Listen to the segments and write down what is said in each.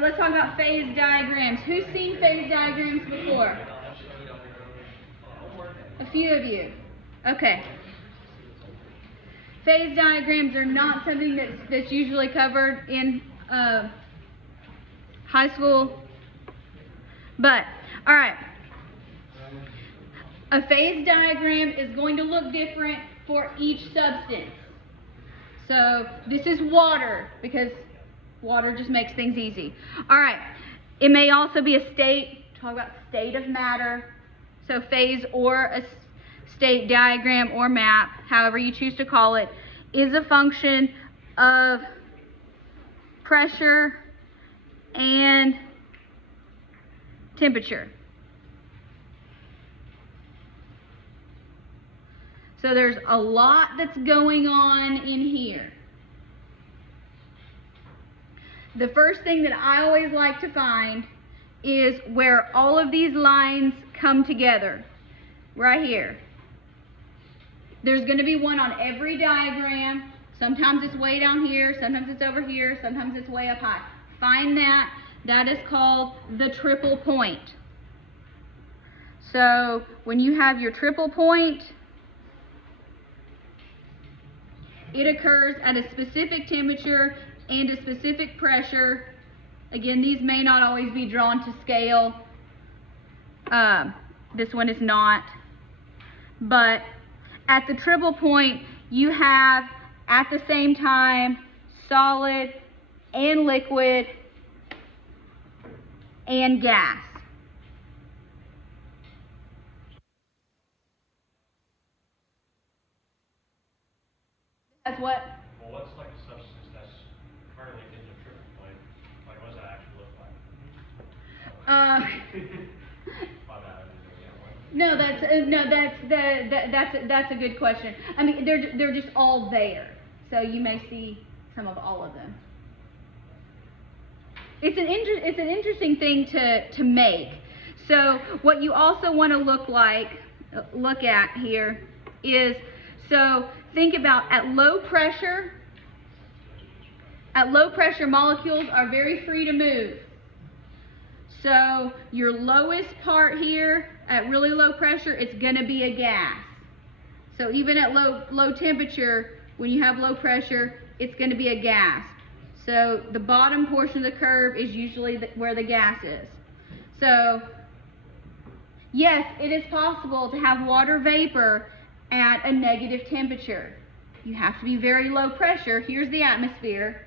Now let's talk about phase diagrams. Who's seen phase diagrams before? A few of you. Okay. Phase diagrams are not something that's usually covered in high school. But, all right. A phase diagram is going to look different for each substance. So this is water, because water just makes things easy. All right. It may also be a state. Talk about state of matter. So phase or a state diagram or map, however you choose to call it, is a function of pressure and temperature. So there's a lot that's going on in here. The first thing that I always like to find is where all of these lines come together, right here. There's going to be one on every diagram. Sometimes it's way down here, sometimes it's over here, sometimes it's way up high. Find that. That is called the triple point. So when you have your triple point, it occurs at a specific temperature and a specific pressure. Again, these may not always be drawn to scale. This one is not. But at the triple point, you have at the same time solid and liquid and gas. That's what? Well, what's like a substance that's currently in the triple point? Like, what does that actually look like? That's a good question. I mean, they're just all there, so you may see some of all of them. It's an interesting thing to make. So what you also want to look at here is, so think about at low pressure molecules are very free to move. So your lowest part here at really low pressure, it's going to be a gas. So even at low temperature, when you have low pressure, it's going to be a gas. So the bottom portion of the curve is usually where the gas is. So yes, it is possible to have water vapor at a negative temperature. You have to be very low pressure. Here's the atmosphere.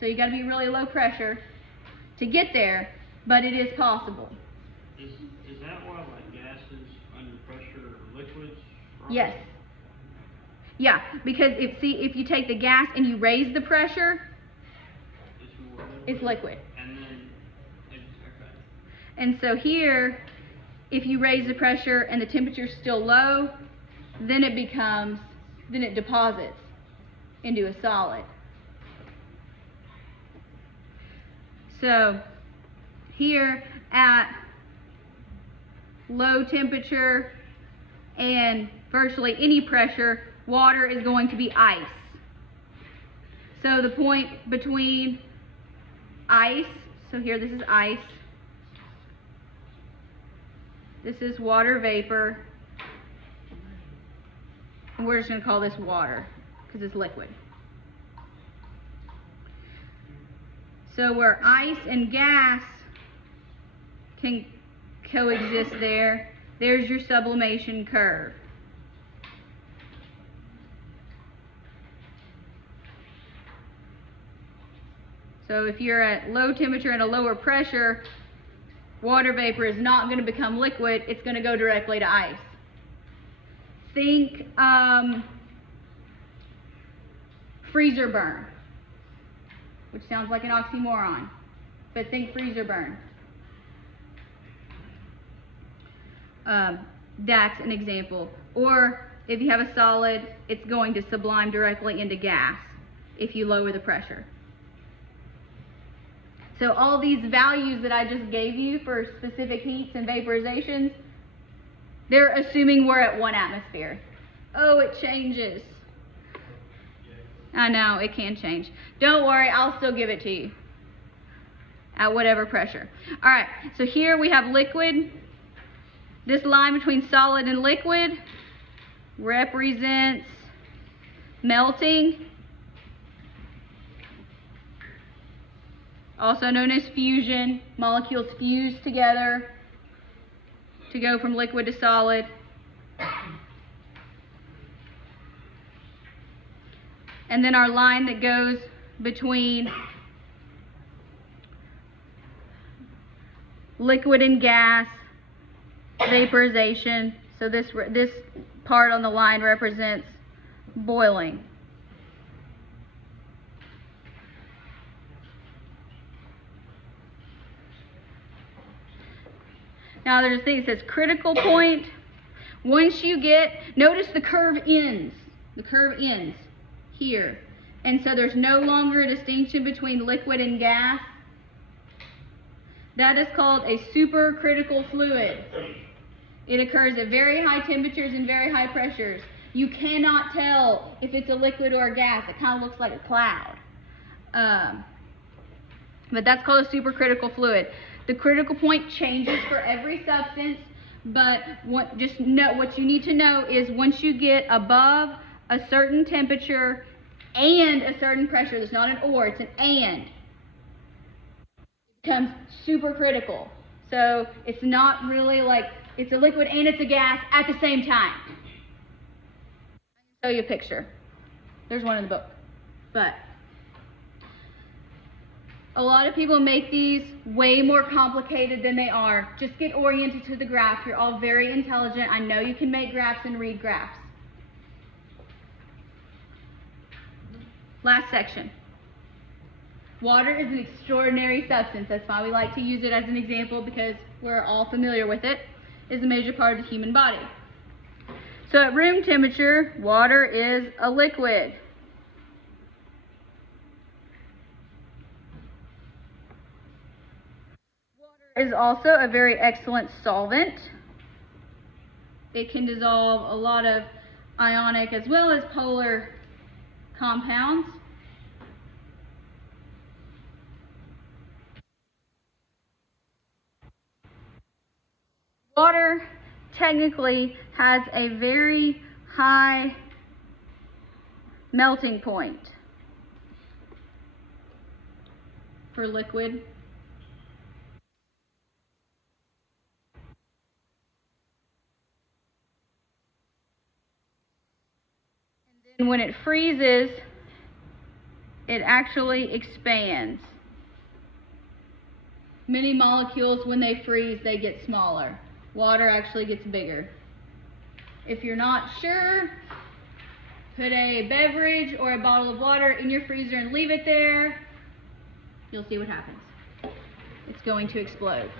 So you got to be really low pressure to get there, but it is possible. Is that why like gases under pressure are liquids? Yes. Yeah, because if you take the gas and you raise the pressure, it's liquid. And then okay. And so here, if you raise the pressure and the temperature is still low, then it deposits into a solid. So here at low temperature and virtually any pressure, water is going to be ice. So the point between ice, so here this is ice, this is water vapor, and we're just going to call this water because it's liquid. So where ice and gas can coexist there's your sublimation curve. So if you're at low temperature and a lower pressure, water vapor is not going to become liquid, it's going to go directly to ice. Think freezer burn, which sounds like an oxymoron, but think freezer burn. That's an example. Or if you have a solid, it's going to sublime directly into gas if you lower the pressure. So all these values that I just gave you for specific heats and vaporizations, they're assuming we're at 1 atmosphere. Oh, it changes. I know, it can change. Don't worry, I'll still give it to you. at whatever pressure. All right, so here we have liquid. This line between solid and liquid represents melting, also known as fusion. Molecules fuse together to go from liquid to solid. And then our line that goes between liquid and gas, vaporization. So this part on the line represents boiling. Now there's a thing that says critical point. Once you get, notice the curve ends. The curve ends here. And so there's no longer a distinction between liquid and gas. That is called a supercritical fluid. It occurs at very high temperatures and very high pressures. You cannot tell if it's a liquid or a gas. It kind of looks like a cloud. But that's called a supercritical fluid. The critical point changes for every substance, but what you need to know is once you get above a certain temperature and a certain pressure, there's not an or, it's an and, it becomes supercritical. So it's not really like it's a liquid and it's a gas at the same time. I'll show you a picture. There's one in the book. But a lot of people make these way more complicated than they are. Just get oriented to the graph. You're all very intelligent. I know you can make graphs and read graphs. Last section. Water is an extraordinary substance. That's why we like to use it as an example, because we're all familiar with it. It's a major part of the human body. So at room temperature, water is a liquid. Water is also a very excellent solvent. It can dissolve a lot of ionic as well as polar compounds. Water technically has a very high melting point for liquid. And then when it freezes, it actually expands. Many molecules, when they freeze, they get smaller. Water actually gets bigger. If you're not sure, put a beverage or a bottle of water in your freezer and leave it there. You'll see what happens. It's going to explode.